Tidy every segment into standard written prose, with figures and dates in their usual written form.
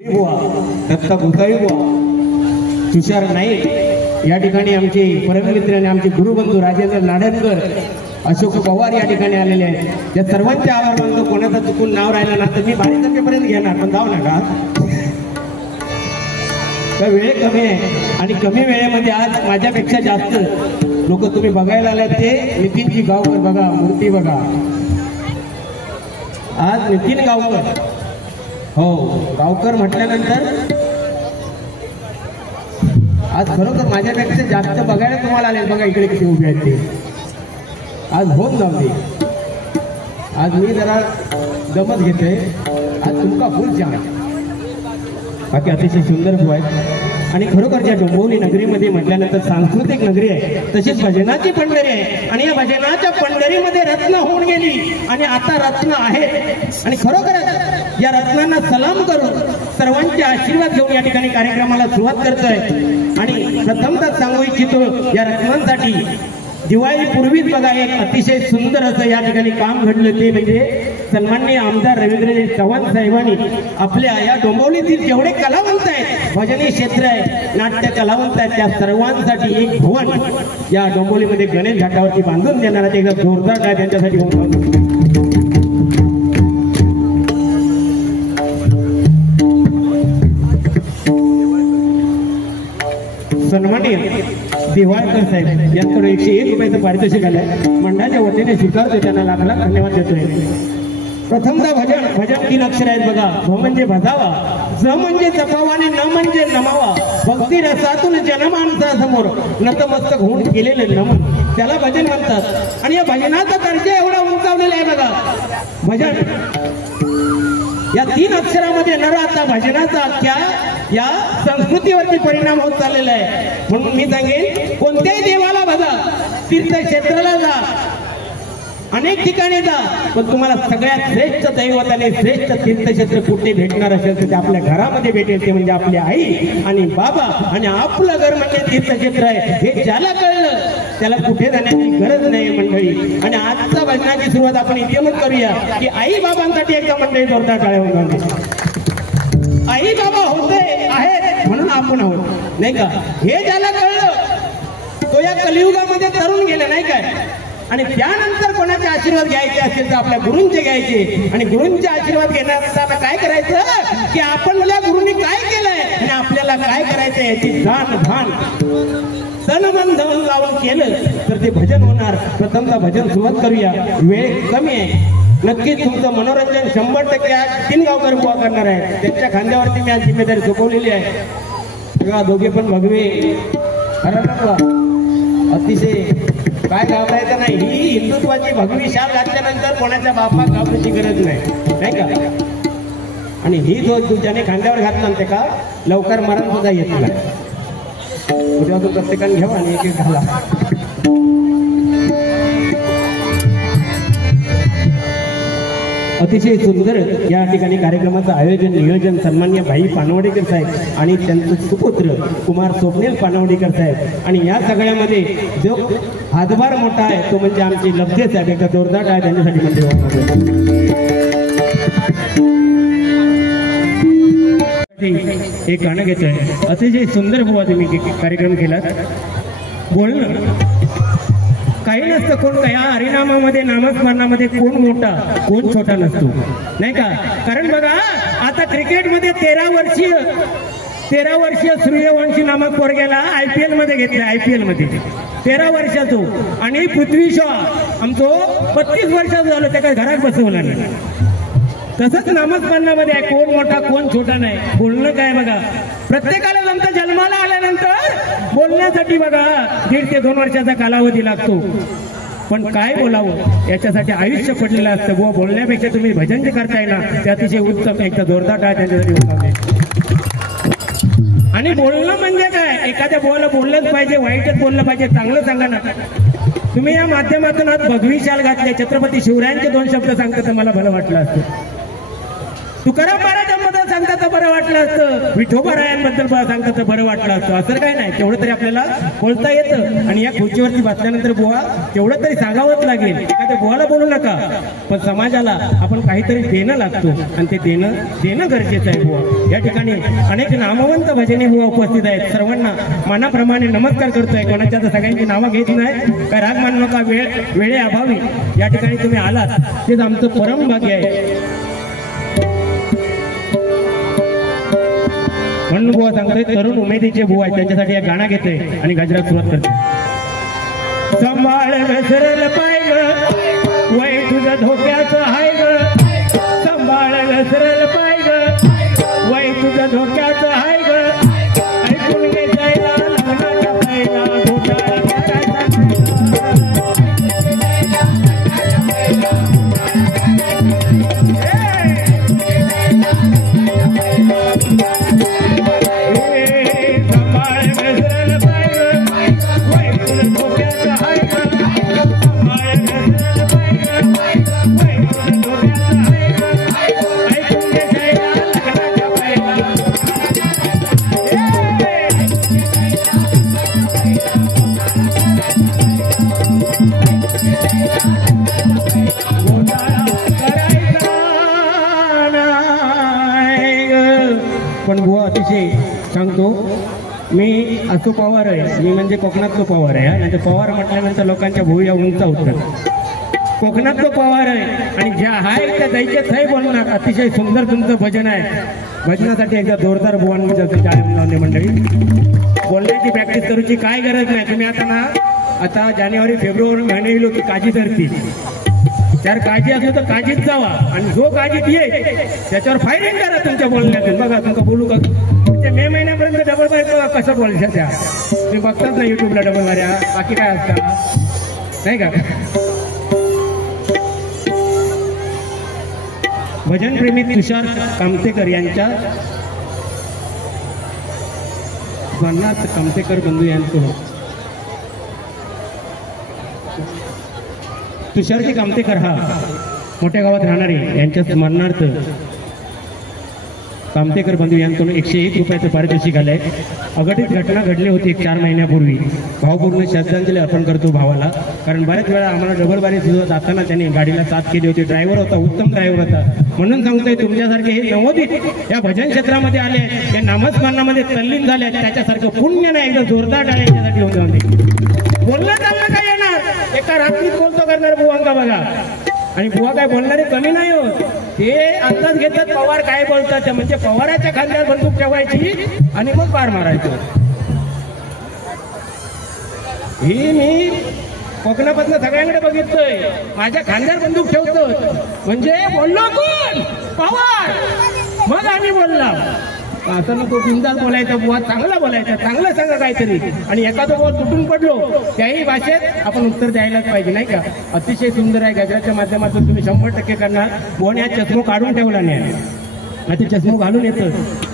दत्ता गोसावी तुषार नाईक या ठिकाणी आमचे परममित्र आणि आमचे गुरुबंधू राजेंद्र लाडनकर, अशोक पवार या ठिकाणी आलेले आहेत। या सर्वांचे आभार मानतो। कोणाचं चुकून नाव राहिलं ना तर मी 12 तारखेपर्यंत घेणार, पण जाऊ नका, वेळ कमी आहे आणि कमी वेळेमध्ये आज माझ्यापेक्षा जास्त लोक तुम्ही बघायला आले ते नितीनजी गावकर बघा, मूर्ती बघा, आज नितीन गावकर, हो गावकर म्हटल्यानंतर आज खरोखर माझ्यापेक्षा जास्त बघायला तुम्हाला आले बघा, इकडे किती उभे आहेत ते आज होऊन जाऊ दे। आज मी जरा दमत घेते, आज तुमका फुल छान, बाकी अतिशय सुंदर भू आहेत आणि खरोखरच्या डोंबिवली नगरीमध्ये म्हटल्यानंतर सांस्कृतिक नगरी आहे, तशीच भजनाची पंढरी आहे आणि या भजनाच्या पंढरीमध्ये रत्न होऊन गेली आणि आता रत्न आहेत आणि खरोखरच या रत्नांना सलाम करून सर्वांचे आशीर्वाद घेऊन या ठिकाणी कार्यक्रमाला सुरुवात करतोय। आणि प्रथमतः सांगू इच्छितो या रत्नांसाठी दिवाळी पूर्वीच बघा एक अतिशय सुंदर असं या ठिकाणी काम घडलं, ते म्हणजे सन्माननीय आमदार रवींद्रजी चव्हाण साहेबांनी आपल्या या डोंबिवलीतील जेवढे कलावंत आहेत, भजनी क्षेत्र आहे, नाट्य कलावंत आहेत, त्या सर्वांसाठी एक भवन या डोंबिवलीमध्ये गणेश घाटावरती बांधून देणार आहे। एकदा जोरदार काय त्यांच्यासाठी होऊन सन्माननीय दिवाळकर साहेब यांच्याकडे 101 रुपयाचं पारितोषिक आलंय, मंडळाच्या वतीने स्वीकारतो, त्यांना लाख लाख धन्यवाद देतोय। प्रथमतः भजन 3 अक्षर आहेत बघा, भ म्हणजे भजावा, ज म्हणजे जपावा आणि न म्हणजे नमावा, भक्ती रसातून जनमानसासमोर नतमस्तक होऊन केलेलं नमन, त्याला भजन म्हणतात। आणि या भजनाचा दर्जा एवढा उंचावलेला आहे बघा, भजन या 3 अक्षरामध्ये न राहता भजनाचा अख्ख्या या संस्कृतीवरती परिणाम होत चाललेला आहे। म्हणून मी सांगेन, कोणत्याही देवाला बघा, तीर्थक्षेत्राला जा, अनेक ठिकाणी जा, पण तुम्हाला सगळ्यात श्रेष्ठ दैवत आणि श्रेष्ठ तीर्थक्षेत्र कुठे भेटणार असेल तर ते आपल्या घरामध्ये भेटेल, ते म्हणजे आपली आई आणि बाबा, आणि आपलं घर म्हणजे तीर्थक्षेत्र आहे हे ज्याला कळलं त्याला कुठे जाण्याची गरज नाही मंडळी। आणि आजचा भजनाची सुरुवात आपण इथूनच करूया की आई बाबांसाठी एकदा मंडळी जोरदार टाळ्या होणार। आई बाबा होते आहेत म्हणून आपण आहोत, नाही का, हे ज्याला कळलं तो या कलियुगामध्ये तरुण गेले, नाही काय। आणि त्यानंतर कोणाचे आशीर्वाद घ्यायचे असतील तर आपल्या गुरूंचे घ्यायचे, आणि गुरूंचे आशीर्वाद घेण्यासाठी काय करायचं की आपल्या गुरूंनी काय केलंय आणि आपल्याला काय करायचं याची जाण भान तन मन धन लावून केलं तर ते भजन होणार। प्रथमतः भजन सुरुवात करूया, वेळ कमी आहे, नक्कीच तुमचं मनोरंजन 100% आज 3 गावकर बुवा करणार आहे, त्यांच्या खांद्यावरती मी आज जिम्मेदारी सोपवलेली आहे। तेव्हा दोघे पण भगवे अतिशय काय घाबरायचं नाही, ही हिंदुत्वाची भगवी शाल घातल्यानंतर कोणाच्या बापा घाबरायची गरज नाही का। आणि ही जो ज्याने खांद्यावर घातला ते का लवकर मरण सुद्धा येत नाही, उद्या तो प्रत्येकाने घ्यावा आणि एक एक घाला। अतिशय सुंदर या ठिकाणी कार्यक्रमाचं आयोजन नियोजन सन्माननीय भाई पानवडेकर साहेब आणि त्यांचे सुपुत्र कुमार स्वप्नील पानवडेकर साहेब, आणि या सगळ्यामध्ये जो हातभार मोठा आहे तो म्हणजे आमचे लब्धे साहेब, एकदा जोरदार आहे त्यांच्यासाठी एक गाणं घेतोय। अतिशय सुंदर बुवा तुम्ही कार्यक्रम केला, बोलणं काही नसतं, कोण या हरिनामामध्ये नामस्मरणामध्ये कोण मोठा कोण छोटा नसतो, नाही का। कारण बघा आता क्रिकेटमध्ये 13 वर्षीय सूर्यवंशी नामक पोरग्याला IPL मध्ये घेतलं, IPL मध्ये 13 वर्षाचो, आणि पृथ्वी शॉ आमचो 35 वर्षाचा झालो, त्याच्या घरात बसवला नाही। तसंच नामस्मरणामध्ये आहे, कोण मोठा कोण छोटा नाही, बोलणं काय बघा, प्रत्येकाला नंतर जन्माला आल्यानंतर बोलण्यासाठी बघा 1.5 ते 2 वर्षाचा कालावधी लागतो, पण काय बोलावं याच्यासाठी आयुष्य पडलेलं असतं। बुवा बोलण्यापेक्षा तुम्ही भजन जे करताय ना ते अतिशय उत्तम, एकदा जोरदार टाळ त्यांच्यासाठी होणार। आणि बोलणं म्हणजे काय, एखाद्या बोललंच पाहिजे, वाईटच बोललं पाहिजे, चांगलं सांगा ना। तुम्ही या माध्यमातून आज भगवी शाल घातले, छत्रपती शिवरायांचे 2 शब्द सांगता तर मला भलं वाटलं असतं, तुकाराम महाराजांबद्दल सांगता तर बरं वाटलं वाटलं असतं, विठोबारायांबद्दल सांगतं तर बरं वाटलं असतं. असं काय नाही, तेवढं तरी आपल्याला बोलता येतं. आणि या खुर्चीवरती बसल्यानंतर बुवा तेवढं तरी सांगावंच लागेल. एखाद्या बुवाला बोलू नका, पण समाजाला आपण काहीतरी देणं लागतो आणि ते देणं गरजेचं आहे बुवा. या ठिकाणी अनेक नामवंत भजने बुवा उपस्थित आहेत. सर्वांना मनाप्रमाणे नमस्कार करतोय. कोणाच्या तर सगळ्यांची नावं घेत नाही, काय राग मानू नका. वेळेअभावी या ठिकाणी तुम्ही आलात तेच आमचं परम भाग्य आहे. म्हणून बुवा सांगतोय, तरुण उमेदीचे बुवा आहेत, त्यांच्यासाठी एक गाणं घेतोय आणि गजरात सुरुवात करते. सांभाळ घसरल पाय ग, वय तुझं धोक्याचं हाय ग. सांभाळ घसरल पाय ग, वय तुझं धोक्याचं हाय ग. ऐकून घे जायला लग्नाच्या पहिला घोटाळा करायचा. पण बुवा अतिशय सांगतो, मी असो पवार आहे, मी म्हणजे कोकणातलो पवार आहे. आणि पवार म्हटल्यानंतर लोकांच्या भुवया उंचावतात. कोकणातलो पवार आहे आणि ज्या हाय त्या दैचे थै बोलणार. अतिशय सुंदर तुमचं भजन आहे. भजनासाठी एकदा जोरदार बुवांनी टाळी मंडळी. बोलण्याची प्रॅक्टिस करूची काय गरज नाही. तुम्ही आता जानेवारी फेब्रुवारी महिने येलो की काळजी धरतील. त्यावर काळजी असली तर काळजीत जावा आणि जो काळजीत येईल त्याच्यावर फायरिंग करा तुमच्या बोलण्यातून. बघा तुमचं बोलू का म्हणजे मे महिन्यापर्यंत डबल बार कसं बोलायचं त्या तुम्ही बघतात ना युट्यूबला डबल मार्या. बाकी काय असतं नाही का. भजनप्रेमी तुषार कामतेकर यांच्या स्मरणार्थ कामतेकर बंधू यांचं तुषारजी कामतेकर हा मोठ्या गावात राहणारे यांच्या स्मरणार्थ कामतेकर बंधू यांकडून 101 रुपयाचं पारितोषिक आलंय. अघटित घटना घडली होती 4 महिन्यापूर्वी. भावपूर्ण श्रद्धांजली अर्पण करतो भावाला. कारण बऱ्याच वेळा आम्हाला डबल बारी सुद्धा जाताना त्यांनी गाडीला साथ केली होती. ड्रायव्हर होता, उत्तम ड्रायव्हर होता. म्हणून सांगतोय तुमच्यासारखे हे नवोदित या भजन क्षेत्रामध्ये आले, या नामस्मरणामध्ये तल्लीन झाले, त्याच्यासारखं पुण्य नाही. एकदा जोरदार टाळ्या यांच्यासाठी होऊन जाते. बोलणं चाललं काय येणार, एका रात्रीत बोलतो करणार बुवांका बघा. आणि बुवा काय बोलणारे कमी नाही होत, ते अंदाज घेतात पवार काय बोलतात ते. म्हणजे पवाराच्या खांद्यावर बंदूक ठेवायची आणि मग पार मारायचं. ही मी कोकणापासून सगळ्यांकडे बघितलंय. माझ्या खांद्यावर बंदूक ठेवतो म्हणजे बोललो कोण पवार, मग आम्ही बोलला. असं नको बिंदास बोलायचं बुवा, चांगला बोलायचं, चांगलं सांगा काहीतरी. आणि एखादं बुवा तुटून पडलो त्याही भाषेत आपण उत्तर द्यायलाच पाहिजे नाही का. अतिशय सुंदर आहे. गजराच्या माध्यमातून तुम्ही 100% करणार. बुवाने हा चष्मो काढून ठेवला नाही, आता चष्मो घालून येतं.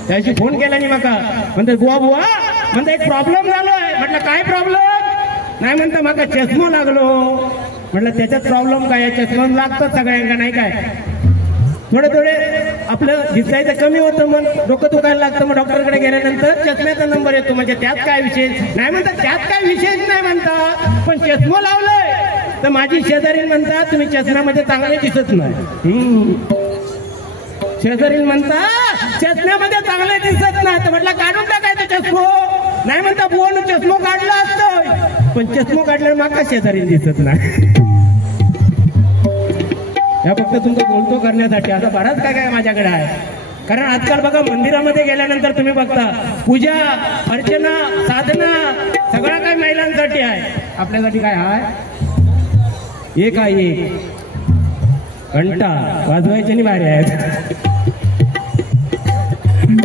त्याशी फोन केला नाही माका, म्हणते बुवा म्हणता एक प्रॉब्लेम झालोय. म्हटलं काय प्रॉब्लेम नाही म्हणता, माका चष्मो लागलो. म्हटलं त्याच्यात प्रॉब्लेम काय, चष्मा लागतात सगळ्यांना नाही काय. थोडे आपलं दिसायचं कमी होतं, मग डोकं दुखायला लागतं. मग डॉक्टरकडे गेल्यानंतर चष्म्याचा नंबर येतो. म्हणजे त्यात काय विशेष नाही म्हणता, त्यात काय विशेष नाही म्हणता. पण चष्मा लावलंय तर माझी शेजारी म्हणतात तुम्ही चष्म्यामध्ये चांगले दिसत नाही. शेजारी म्हणता चष्म्यामध्ये चांगले दिसत नाही, तर म्हटलं काढून टाकायचं चष्मो. नाही म्हणता बुवानं चष्मो काढला असतो, पण चष्मो काढल्यावर माका शेजारी दिसत नाही. या फक्त तुमचं बोलतो करण्यासाठी. आता बराच काय काय माझ्याकडे आहे. कारण आजकाल बघा मंदिरामध्ये गेल्यानंतर तुम्ही बघता पूजा अर्चना साधना सगळं काय महिलांसाठी आहे. आपल्यासाठी काय आहे, एक आहे एक घंटा वाजवायचे आणि बाहेर आहेत.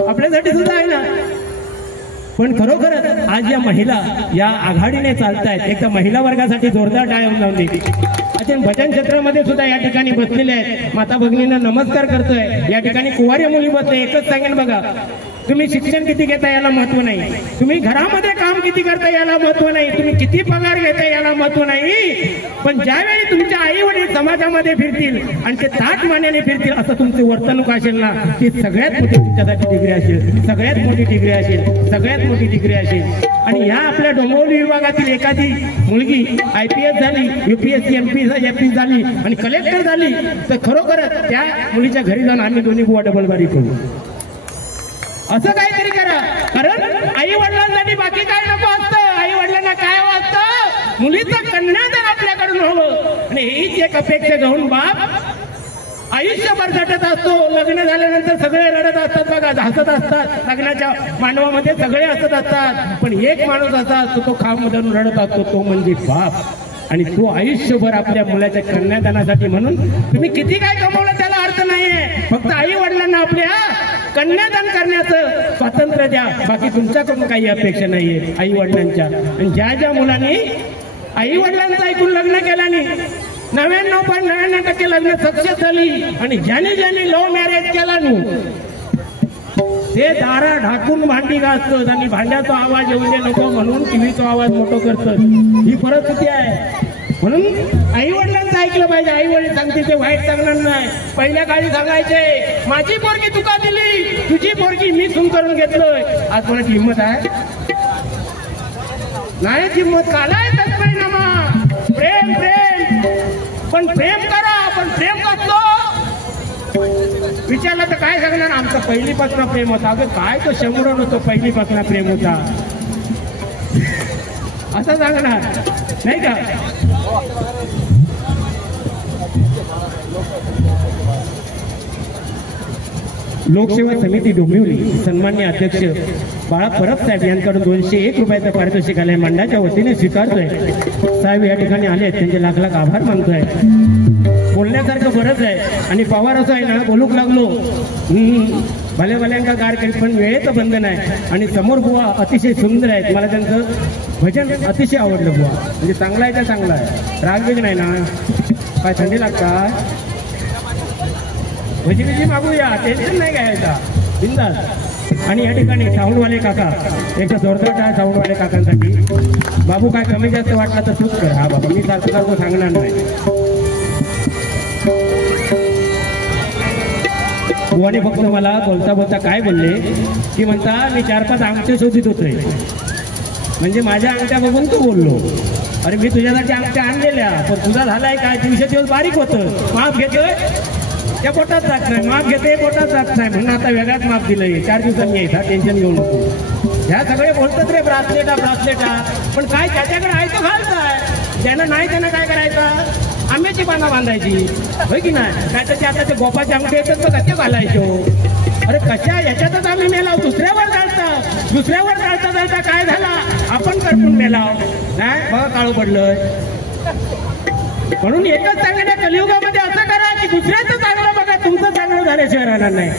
आपल्यासाठी सुद्धा आहे ना. पण खरोखरच आज या महिला या आघाडीने चालतायत. एकदा महिला वर्गासाठी जोरदार टाळ्या लावून दे. भजन क्षेत्रामध्ये सुद्धा या ठिकाणी बसलेले आहेत. माता भगिनींना नमस्कार करतोय. या ठिकाणी कुवारी मुली बसले. एकच सांगेन बघा, तुम्ही शिक्षण किती घेता याला महत्व नाही, तुम्ही घरामध्ये काम किती करता याला महत्व नाही, तुम्ही किती पगार घेता याला महत्व नाही, पण ज्यावेळी तुमच्या आई वडील समाजामध्ये फिरतील आणि ते ताट मानेने फिरतील असं तुमची वर्तणूक असेल ना, ती सगळ्यात मोठी तुमच्यासाठी डिग्री असेल, सगळ्यात मोठी डिग्री असेल, सगळ्यात मोठी डिग्री असेल. आणि ह्या आपल्या डोंबिवली विभागातील एखादी मुलगी IPS झाली, UPSC MP झाली आणि कलेक्टर झाली तर खरोखरच त्या मुलीच्या घरी जाऊन आम्ही दोन्ही बुवा डबल बारी करू. असं काहीतरी करा, कारण आई वडिलांसाठी बाकी काय नको असतं. आई वडिलांना काय वाटतं, मुलीचं कन्यादान आपल्याकडून हवं. आणि हीच एक अपेक्षा घेऊन बाप आयुष्यभर झटत असतो. लग्न झाल्यानंतर सगळे रडत असतात बघा, हसत असतात. लग्नाच्या मांडवामध्ये सगळे हसत असतात, पण एक माणूस असा असतो तो खांबमधून रडत असतो, तो म्हणजे बाप. आणि तो आयुष्यभर आपल्या मुलाच्या कन्यादानासाठी, म्हणून तुम्ही किती काय कमवलं त्याला अर्थ नाहीये. फक्त आई वडिलांना आपल्या कन्यादान करण्याचं स्वातंत्र्य द्या. बाकी तुमच्याकडून काही अपेक्षा नाहीये आई वडिलांच्या. आणि ज्या ज्या मुलांनी आई वडिलांचं ऐकून लग्न केलं नाही, 99.99% लग्न सक्सेस झाली. आणि ज्याने ज्याने लव्ह मॅरेज केला नाही ते दारा ढाकून भांडी घासतात आणि भांड्याचा आवाज येऊ दे नको म्हणून टीव्हीचा आवाज मोठा करतात. ही परिस्थिती आहे. म्हणून आई वडिलांचं ऐकलं पाहिजे. आई वडील सांगते ते वाईट सांगणार नाही. पहिल्या काळी सांगायचे माझी पोरगी तुका दिली, तुझी पोरगी मी सून करून घेतलोय. आज कोणाची हिंमत आहे? नाही हिंमत. कालाय तत्परिणामा प्रेम प्रेम, पण प्रेम करा. पण प्रेम करतो विचारलं तर काय सांगणार, आमचं पहिलीपासून प्रेम होता. अगं काय तो शंभरून होतो, पहिलीपासून प्रेम होता असं सांगणार नाही का? लोकसेवा समिती डोंबिवली सन्मान्य अध्यक्ष बाळा परब साहेब यांच्याकडून 201 रुपयाचं पारितोषिक आलंय. मंडळाच्या वतीने स्वीकारतोय. साहेब या ठिकाणी आले, त्यांचे लाख लाख आभार मानतोय. बोलण्यासारखं बरंच आहे आणि पवार असं आहे ना, बोलूक लागलो भल्या भल्यांका गार करीत, पण वेळेचं बंधन आहे. आणि समोर बुवा अतिशय सुंदर आहेत. मला त्यांचं भजन अतिशय आवडलं बुवा. म्हणजे चांगला आहे का चांगला आहे, रागवेग नाही ना. काय थंडी लागतात, भजी मागूया, टेन्शन नाही घ्यायचा, बिंदास. आणि या ठिकाणी साऊंडवाले काका, एकदा जोरदार आहे साऊंडवाले काकांसाठी. बाबू काय कमी जास्त वाटला तर तूच कर. हा बाबा मी सारखं सारखं सांगणार नाही. बुवाने फक्त मला बोलता बोलता काय बोलले की म्हणता मी 4-5 अंगठे शोधित होते, म्हणजे माझ्या अंगठ्या बघून तू बोललो. अरे मी तुझ्यासाठी अंगठ्या आणलेल्या, पण तुझा झालाय काय, दिवस बारीक होतं. माप घेतोय त्या पोटात जात नाही, माप घेते पोटात जात नाही, म्हणून आता वेगळाच माप दिलंय. 4 दिवसांनी यायचा, टेन्शन घेऊ नको. ह्या सगळे बोलतात रे ब्रासलेटा ब्रासलेटा, पण काय त्याच्याकडे आहे तो घालताय, ज्यानं नाही त्यानं काय करायचं, आंब्याची पानं बांधायची होय की नाही. काय त्याचे आता ते गोपाचे अंगठे येतात तर कसे घालायचो. अरे कशा याच्यातच आम्ही मेलाव, दुसऱ्यावर जाळता, दुसऱ्यावर जाळता जाळता काय झाला, आपण करपून मेलाव नाही. बघा काळू पडलंय. म्हणून एकच सांगण्या कलियुगामध्ये असं करा की दुसऱ्याचं चांगलं बघा, तुमचं चांगलं झाल्याशिवाय राहणार नाही.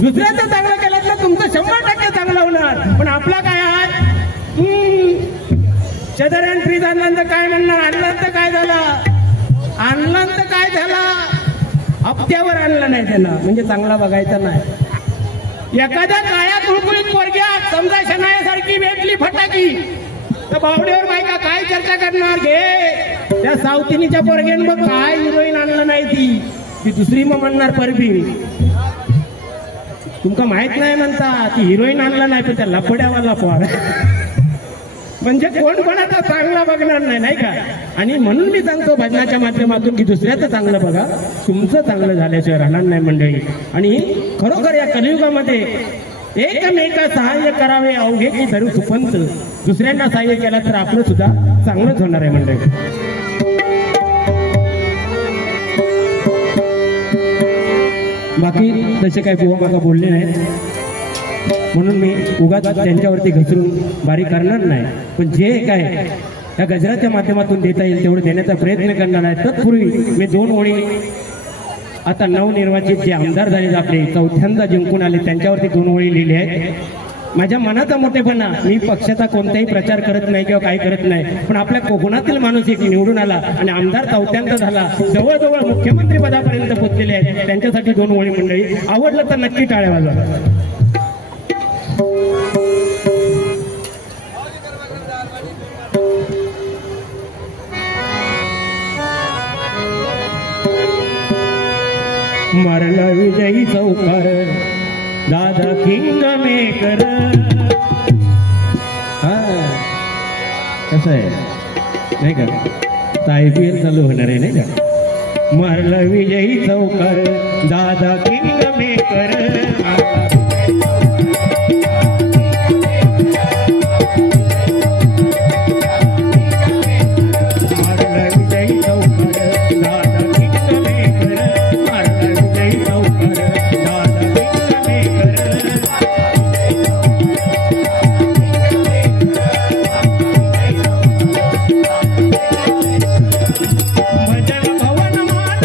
दुसऱ्याचं चांगलं केलं तर तुमचं 100% चांगलं होणार. पण आपला काय आहे, शेजाऱ्यान फ्रीज आणलं तर काय म्हणणार, आणलं तर काय झालं, आणलं तर काय झाला, हप्त्यावर आणलं नाही त्याला, म्हणजे चांगला बघायचा नाही. एखाद्या काळ्या कुळकुळीत पोरग्या समजा शनायासारखी भेटली फटाकी तर बावड्यावर बायका काय चर्चा करणार. घे त्या सावतिनीच्या पोरग्यान बघ काय हिरोईन आणलं नाही, ती दुसरी मग म्हणणार परबी. तुमका माहित नाही म्हणता ती हिरोईन आणलं नाही, पण त्या लपड्यावाला पोर म्हणजे कोण कोणाचा चांगला बघणार नाही, नाही का. आणि म्हणून मी सांगतो भजनाच्या माध्यमातून की दुसऱ्याचं चांगलं बघा, तुमचं चांगलं झाल्याशिवाय राहणार नाही मंडळी. आणि खरोखर या कलियुगामध्ये एकमेका सहाय्य करावे अवघे की धरू सुपंत. दुसऱ्यांना सहाय्य केला तर आपलं सुद्धा चांगलंच होणार आहे मंडळी. बाकी तसे काय बुवा मागा बोलले नाही, म्हणून मी उगाच त्यांच्यावरती घसरून बारी करणार नाही. पण जे काय या गजराच्या माध्यमातून देता येईल तेवढं देण्याचा प्रयत्न करणार आहे. तत्पूर्वी मी 2 ओळी आता नवनिर्वाचित जे आमदार झाले आपले, 4थ्यांदा जिंकून आले, त्यांच्यावरती 2 ओळी लिहिल्या आहेत. माझ्या मनाचा मोठेपणा, मी पक्षाचा कोणताही प्रचार करत नाही किंवा काही करत नाही, पण आपल्या कोकणातील माणूस एक निवडून आला आणि आमदार चौथ्यांदा झाला, जवळजवळ मुख्यमंत्री पदापर्यंत पोहोचलेले आहेत, त्यांच्यासाठी 2 ओळी मंडळी. आवडलं तर नक्की टाळ्या वाजवा. मरला विजयी चौकार दादा किंग मेकर. हा कसं आहे नाही का, IPL चालू होणार आहे नाही का. मरला विजयी चौकार दादा किंग मेकर. भजन भवन मान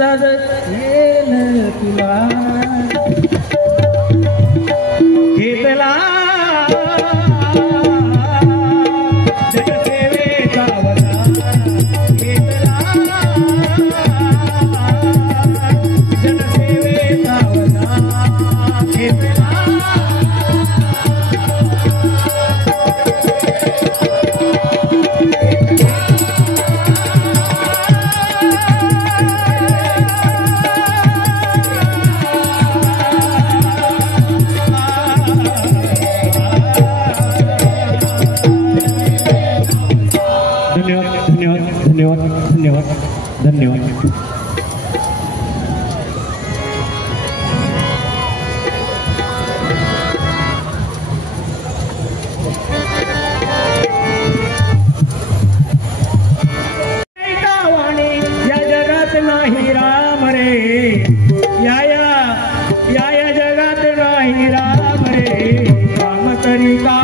माझाच खेळ तुला घेतला जनसेवेचा अवतार घेतला जनसेवेचा अवतार घेतला धन्यवाद. या जगात नाही राम रे या जगात नाही राम रे काम तरी का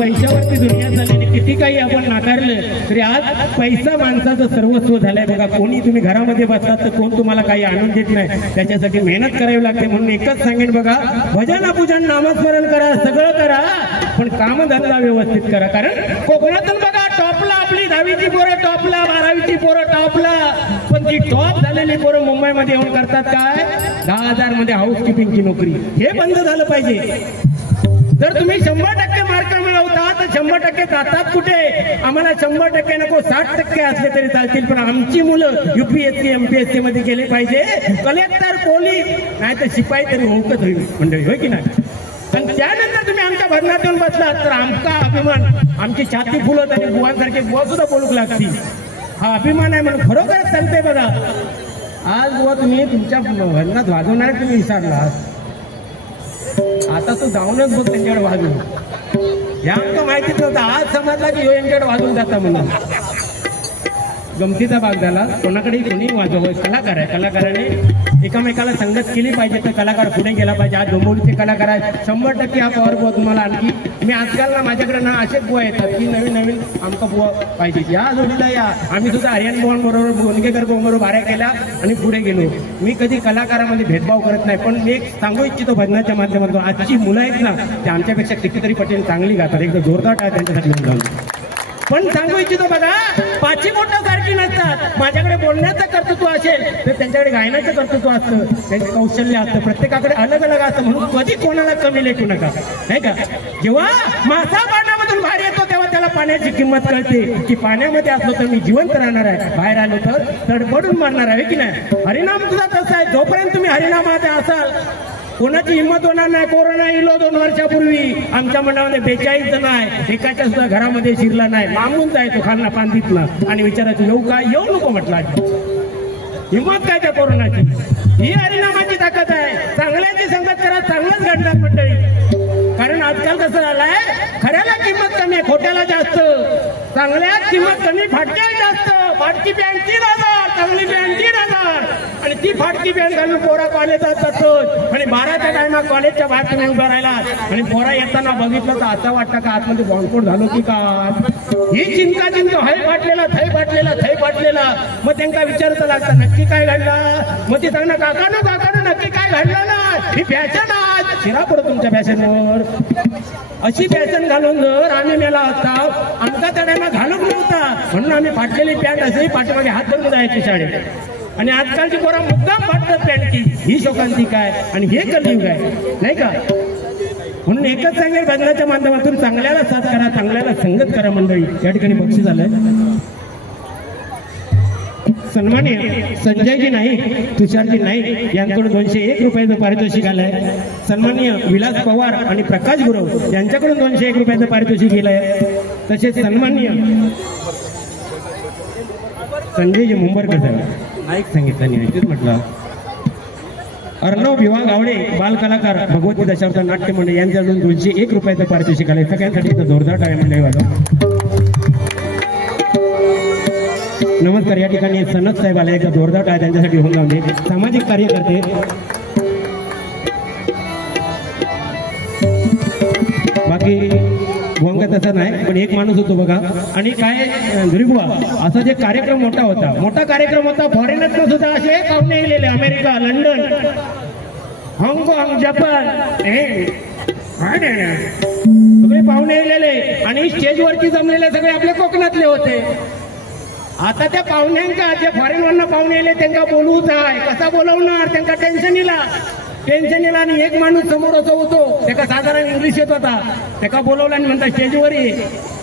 पैशावरती दुनिया चालली किती काही आपण नाकारलं तरी आज पैसा माणसाचं सर्वस्व झालंय बघा. कोणी तुम्ही घरामध्ये बसतात तर कोण तुम्हाला काही आणून देत नाही, त्याच्यासाठी मेहनत करावी लागते. म्हणून एकच सांगेन बघा, भजन पूजन नामस्मरण करा, सगळं करा, पण कामधंदा व्यवस्थित करा. कारण कोकणातून बघा टॉपला आपली 10वीची पोरं टॉपला, 12वीची पोरं टॉपला, पण ती टॉप झालेली पोरं मुंबईमध्ये येऊन करतात काय 10,000 मध्ये हाऊसकीपिंगची नोकरी. हे बंद झालं पाहिजे. जर तुम्ही 100% मार्क मिळवता तर 100% जातात कुठे? आम्हाला 100% नको, 60% असले तरी चालतील, पण आमची मुलं UPSC MPSC मध्ये गेले पाहिजे. कलेक्टर, पोलीस नाही तर शिपाई तरी होऊकच होईल मंडळी, होय की नाही? आणि त्यानंतर तुम्ही आमच्या भजनात येऊन बसलात तर आमचा अभिमान, आमची छाती फुलत आणि बुवांसारखे बुवा सुद्धा बोलूक लागतील. हा अभिमान आहे म्हणून खरोखरच सांगते बघा. आज बुवा तुम्ही तुमच्या भजनात वाजवणार तुम्ही विसरला, आता तू जाऊनच बघ त्यांच्याकडे वाजून. या आमचं माहितीच नव्हतं, आज समजला की यांच्याकडे वाजून जाता म्हणून. गमतीचा भाग झाला. कोणाकडेही कोणी वाजवावं, कलाकार आहे, कलाकाराने एकामेकाला संगत केली पाहिजे तर कलाकार पुढे गेला पाहिजे. आज डोंबिवलीचे कलाकार आहेत, 100% हा पॉवर बुवा तुम्हाला आणखी. मी आजकाल ना माझ्याकडे ना असेच बुवा येतात की नवीन नवीन आमका बुवा पाहिजे, या जोडीला या. आम्ही सुद्धा आर्यन बुवां बरोबर, गोंदकेकर बरोबर बाऱ्या केल्या आणि पुढे गेलो. मी कधी कलाकारामध्ये भेदभाव करत नाही, पण मी एक सांगू इच्छितो भजनाच्या माध्यमातून, आजची मुलं आहेत ना ते आमच्यापेक्षा कितीतरी पटेल चांगली गातात, एकदम जोरदार आहे त्यांच्यासाठी घेऊन जाऊन. पण सांगू इच्छितो बघा, पाची बोटं सारखी नसतात. माझ्याकडे बोलण्याचं कर्तृत्व असेल तर त्यांच्याकडे गायनाचं कर्तृत्व असतं, त्यांचं कौशल्य असतं, प्रत्येकाकडे अलग अलग असतं. म्हणून कधी कोणाला कमी लेखू नका, नाही का? जेव्हा मासा पाण्यामधून बाहेर येतो तेव्हा त्याला पाण्याची किंमत कळते की पाण्यामध्ये असलो तर मी जिवंत राहणार आहे, बाहेर आलो तर तडफडून मारणार आहे की नाही? हरिनाम सुद्धा तसं आहे. जोपर्यंत तुम्ही हरिनामात असाल कोणाची हिंमत होणार नाही. कोरोना इलो 2 वर्षापूर्वी आमच्या मंडळामध्ये 42 जण आहे, एकाच्या सुद्धा घरामध्ये शिरला नाही. मागून जायचो खालना पांदीतला आणि विचारायचो येऊ काय, येऊ नको म्हटलं. हिंमत काय त्या कोरोनाची? ही हरिनामाची ताकद आहे. चांगल्याची संगत करा, चांगलंच घडणार मंडळी. कारण आजकाल कसं झालंय, खऱ्याला किंमत कमी आहे, खोट्याला जास्त. चांगल्या किंमत कमी, फाटक्याला जास्त. फाटकी पॅन्ट 3,000, चांगली पॅन्ट 3,000, आणि ती फाटकी पॅन्ट घालून पोरा कॉलेजात जातात. आणि 12च्या टायमात कॉलेजच्या बाहेर तुम्ही उभा राहिला आणि पोरा येताना बघितलं तर असं वाटतं का आतमध्ये बॉम्बस्फोट झालो की काय? ही चिंता हय फाटलेला, थै फाटलेला, थै फाटलेला. मग त्यांना विचारतं लागतं नक्की काय घडलं? मग ते सांगणार काकानं नक्की काय घडलं ना? ही फॅशन आज शिरा पडतो तुमच्या फॅशनवर. अशी फॅशन घालून जर आम्ही मेला असता, आमचा त्या टायमात घालूक नव्हता म्हणून आम्ही फाटलेली पॅन्ट असेही पाठीमागे हात धरून जायचे शाळेत. आणि आजकालची पोरा मुद्दाम फाटतात पॅन्टची. ही शोकांती काय आणि हे कलियुग आहे, नाही का? म्हणून एकच सांगेल, भजनाच्या माध्यमातून चांगल्याला साथ करा, चांगल्याला संगत करा मंडळी. या ठिकाणी बक्षीस झालंय. सन्माननीय संजयजी नाईक, तुषारजी नाईक यांच्याकडून 201 रुपयाचं पारितोषिक आलंय. सन्माननीय विलास पवार आणि प्रकाश गुरव यांच्याकडून 201 रुपयाचं पारितोषिक गेलंय. तसेच सन्माननीय संजय मुंबरकर साहेब नाईक सांगितलं नाही तेच म्हटलं. अर्णव विवाह गावडे बालकलाकार भगवती दशावतार नाट्य मंडळ यांच्याकडून 201 रुपयाचं पारितोषिक आलंय. सगळ्यांसाठी जोरदार टाळ्या मंडळी वाजवा. नमस्कार. या ठिकाणी सनद साहेब आले. एकदा जोरदार टाळ्या त्यांच्यासाठी होऊन जाऊन दे. सामाजिक कार्यकर्ते बाकी वंग तसं नाही पण एक माणूस होतो बघा. आणि काय धुरीबुवा असा जे कार्यक्रम मोठा कार्यक्रम होता. फॉरेनरनं सुद्धा असे पाहुणे गेलेले. अमेरिका, लंडन, हाँगकाँग, जपान सगळे पाहुणे गेलेले आणि स्टेजवरती जमलेले सगळे आपले कोकणातले होते. आता त्या पाहुण्यांका जे फॉरेनवरनं पाहुणे गेले त्यांना बोलवूच आहे. कसा बोलवणार? त्यांना टेन्शन येला आणि एक माणूस समोर असं होतो त्याला साधारण इंग्लिश येत होता. त्याला बोलवलं आणि म्हणतात स्टेजवर ये.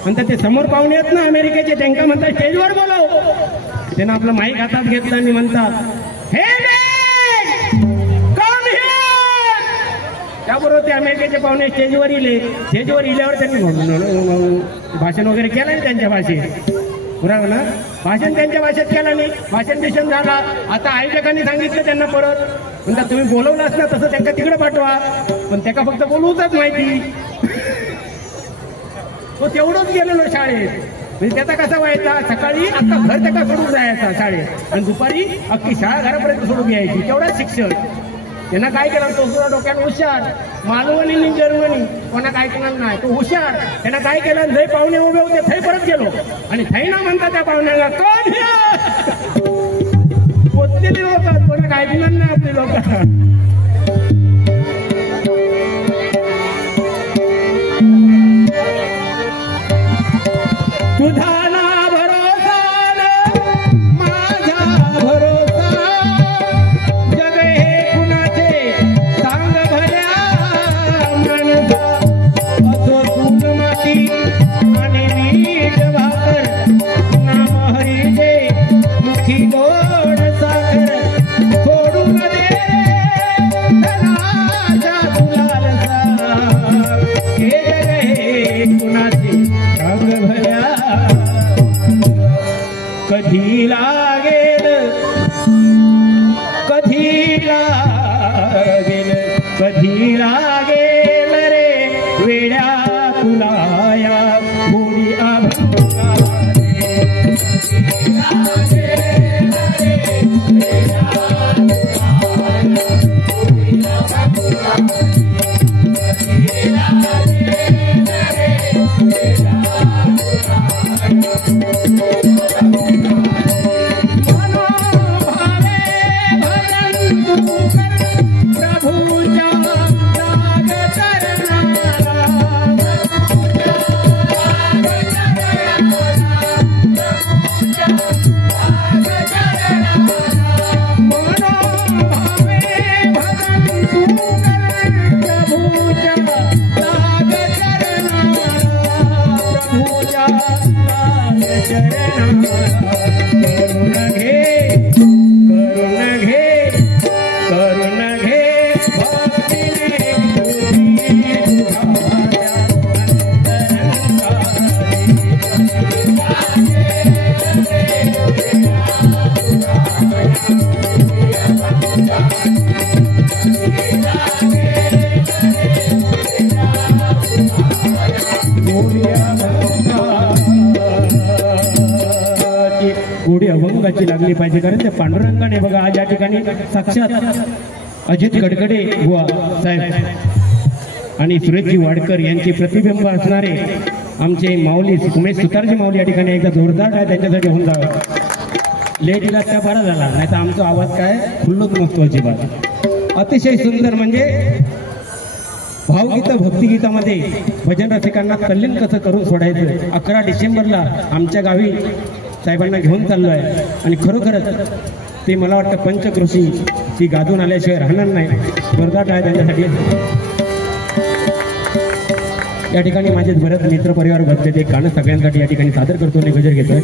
म्हणतात ते समोर पाहुणे आहेत ना अमेरिकेचे त्यांना म्हणतात स्टेजवर बोलव. त्यानं आपलं माईक हातात घेतलं आणि म्हणतात हे त्याबरोबर ते अमेरिकेचे पाहुणे स्टेजवर इल्यावर त्यांनी भाषण वगैरे केलं नाही त्यांच्या भाषेत. बरोबर ना? भाषण त्यांच्या भाषेत केलं नाही. भाषण झाला. आता आयोजकांनी सांगितलं त्यांना परत म्हणतात तुम्ही बोलवलाच ना तसं त्यांना तिकडे पाठवा. पण त्याला फक्त बोलवूच माहिती. तो तेवढंच गेलेलो शाळेत. म्हणजे त्याचा कसा व्हायचा? सकाळी अख्खा घर त्याला सोडून जायचा शाळेत आणि दुपारी अख्खी शाळा घरापर्यंत सोडून यायची. तेवढाच शिक्षण. त्यांना काय केलं? तो सुद्धा डोक्यात हुशार. मालवणी आणि जर्मनी कोणा काय केलं नाही. तो हुशार. त्यांना काय केलं? जय पाहुणे उभे होते थै परत गेलो आणि थै ना म्हणतात त्या पाहुण्याला कोण पोचलेली लोक कोणा काय केलं नाही आपली लोक. तुझा कधी लागेल रे वेड्या तुला या गोडी गोडी अभंगाची लागली पाहिजे. कारण त्या पांडुरंगाने बघा आज या ठिकाणी साक्षात अजित कडकडे बुवा साहेब आणि सुरेशजी वाडकर यांचे प्रतिबिंब असणारे आमचे माऊली उमेश सुतारजी माऊली या ठिकाणी एकदा जोरदार आहे त्यांच्यासाठी होऊन जावं. लेट इला त्या बरा झाला नाही तर आमचा आवाज काय खुल्लच नसतो अजिबात. अतिशय सुंदर म्हणजे भावगीत भक्तिगीतामध्ये भजन रसिकांना तल्लीन कसं करून सोडायचं. 11 डिसेंबरला आमच्या गावी साहेबांना घेऊन चाललो आहे आणि खरोखरच ते मला वाटतं पंचकृषी ती गाजून आल्याशिवाय राहणार नाही. जोरदार आहे त्यांच्यासाठी. या ठिकाणी माझे बरेच मित्र परिवार बसले ते गाणं सगळ्यांसाठी या ठिकाणी सादर करतो आणि गजर घेतोय.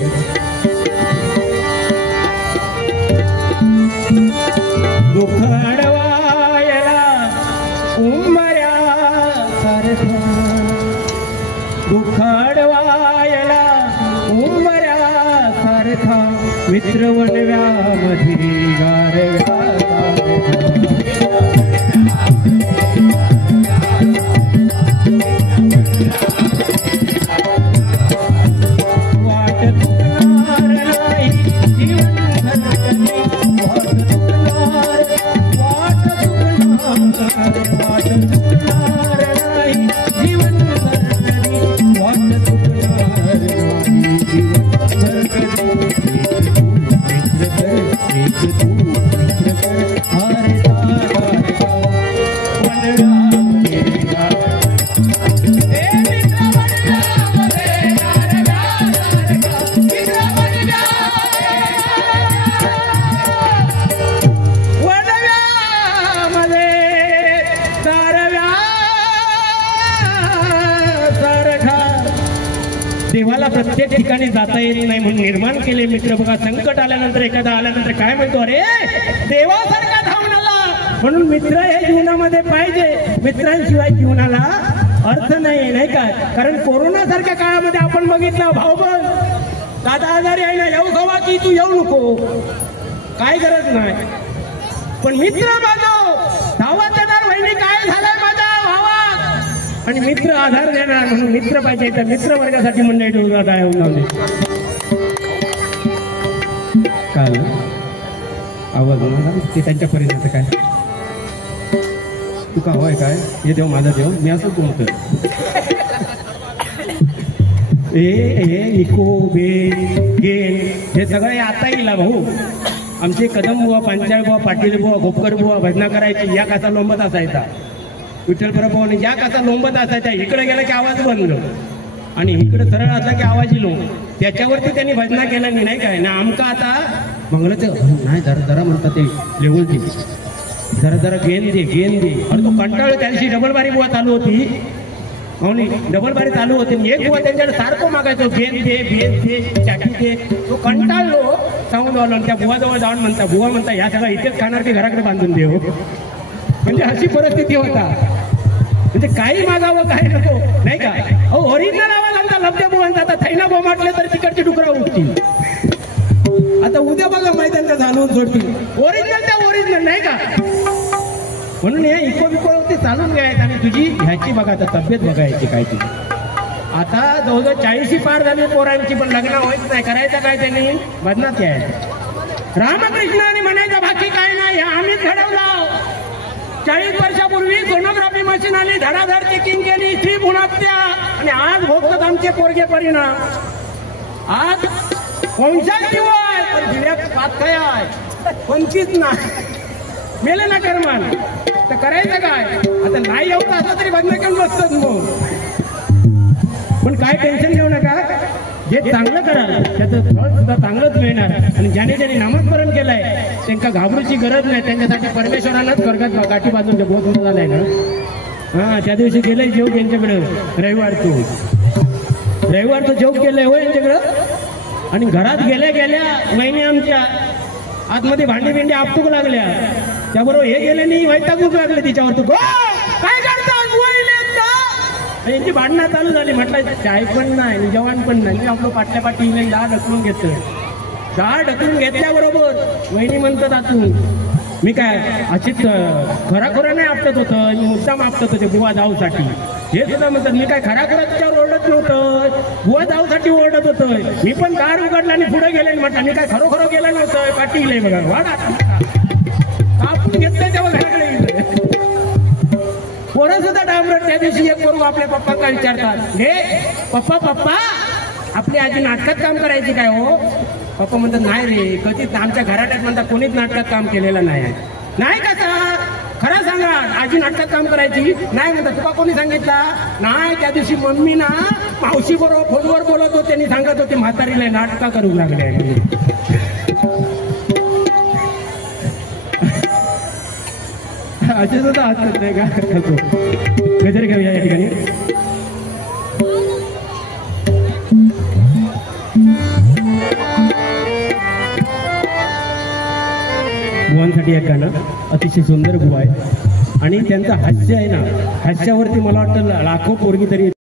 दुःख अडवायला उंबऱ्या सारखा, दुःख अडवायला उंबऱ्या सारखा सारखा मित्र वणव्यामध्ये गारव्या देवाला प्रत्येक ठिकाणी जाता येत नाही म्हणून निर्माण केले मित्र बघा. संकट आल्यानंतर एखादा आल्यानंतर काय म्हणतो, अरे देवासारखा धावून आला. म्हणून मित्र हे जीवनामध्ये पाहिजे. मित्रांशिवाय जीवनाला अर्थ नाही का. कारण कोरोना सारख्या काळामध्ये आपण बघितलं भाऊबंद दादा आजारी आहे ना, येऊ खवा की तू येऊ नको, काय गरज नाही. पण मित्र माझो धावत येणार, वहिनी काय झालंय माझा भावा, आणि मित्र आधार देणार. म्हणून मित्र पाहिजे. तर मित्र वर्गासाठी मंडळी ठेवून आहे उन्हावले काल आवाज ते त्यांच्या पर्यंत काय तू का हवाय काय हे देव माझा देव मी असं बोलतोय. इको बेन गेन हे सगळे आता येईल भाऊ. आमचे कदम बुवा, पांचाळ बुवा, पाटील बुवा, गोपकर बुवा भजना करायची. या कसा लोंबत असायचा विठ्ठल प्रभूने, या कसा लोंबत असायचा. इकडे गेला की आवाज बंद आणि इकडे सरळ असला की आवाज येलो. त्याच्यावरती त्यांनी भजना केला नाही काय ना. आमका आता मंगळाचं नाही जरा जरा म्हणतात ते लेवल दे, जरा जरा गेन दे गेन दे. अरे तो कंटाळ. त्या दिवशी डबल बारी बुवा चालू होती, डबल बारी चालू होती. एक बुवा त्यांच्याकडे सारखं मागायचो गेन दे बेन दे चाकी दे. तो कंटाळलो सांगून आलो. त्या बुवाजवळ जाऊन म्हणता, बुवा म्हणता ह्या सगळं इथेच खाणार की घराकडे बांधून देऊ. म्हणजे अशी परिस्थिती होता. म्हणजे काही मागावं काही नको नाही का. अहो ओरिजिनल आवाज आमचा लब्ध्या बुवांचा. आता थैना बो म्हटले तर तिकडची डुकरा उठतील. आता उद्या बघा मैदानचा जाणून सोडतील. ओरिजिनल त्या ओरिजिनल नाही का. म्हणून या इको बिकोवरती चालून घ्यायचं. आणि तुझी ह्याची बघा आता तब्येत बघायची काय तुझी. आता जवळजवळ 40 पार झाली पोरांची, पण लग्न होत नाही. करायचं काय त्यांनी बदनात यायचं. रामकृष्णाने म्हणायचं बाकी काय नाही, आम्हीच घडवलं. 40 वर्षापूर्वी सोनोग्राफी मशीन आली, धडाधड चेकिंग केली, स्त्री भ्रूणहत्या. आणि आज भोगतात आमचे पोरगे परिणाम. आज वंशाशिवाय पण जिल्ह्यात पाच काय आहे 25 ना मेले ना कर्मान. तर करायचं काय. आता नाही येऊ असं तरी बंद करून बसतात मग. पण काय टेन्शन घेऊ नका. जे चांगलं कराल त्याचं फळ सुद्धा चांगलंच मिळणार. आणि ज्याने ज्याने नामस्मरण केलंय त्यांना घाबरूची गरज नाही. त्यांच्यासाठी परमेश्वरानंच स्वर्गात गाठी बांधून ते बहुत मोठं झालंय ना. हा त्या दिवशी गेलंय जेव त्यांच्याकडं रविवारचं जेव केलंय हो यांच्याकडं. आणि घरात गेल्या गेल्या वहिनी आमच्या आतमध्ये भांडी बिंडी आपटूक लागल्या. त्याबरोबर हे गेले नाही वैतागूच लागले तिच्यावर. तू काय करतात यांची भांडणं चालू झाली. म्हटलं चाय पण नाही जेवण पण नाही. मी आपलं पाटल्या पाठी दहा ढकलून घेतोय. दहा ढकलून घेतल्याबरोबर वहिनी म्हणतात आतून मी काय अशीच खराखोरा नाही आपटत होतं, मी मुद्दाम आपटत होते बुवा जाऊसाठी. हे सुद्धा म्हणतात मी काय खराखोरा तिच्यावर ओरडत नव्हतं, बुवा जाऊसाठी ओरडत होतं. मी पण दार उघडला आणि पुढे गेले. म्हटलं मी काय खरोखर गेलं नव्हतं. पाठी बघा वाडा कापून घेतलंय तेव्हा घराकडे गेलं. पोरं सुद्धा डांबरट. त्या दिवशी एक पोरं आपल्या पप्पांना विचारतात, हे पप्पा पप्पा आपली आजी नाटकात काम करायची काय हो. पप्पा म्हणतात नाही रे कधीच आमच्या घरात म्हणतात कोणीच नाटकात काम केलेलं नाही. नाही कसा खरं सांगा आजी नाटकात काम करायची नाही म्हणतात. तुला कोणी सांगितला नाही. त्या दिवशी मम्मी ना मावशी बरोबर फोनवर बोलत होते आणि सांगत होते म्हातारीला नाटका करू लागले. असे सुद्धा असतात नाही का. गजर घेऊया या ठिकाणी. बुवांसाठी एक गाणं अतिशय सुंदर बुवा आहे आणि त्यांचं हास्य आहे ना, हास्यावरती मला वाटतं लाखो पोरगी तरी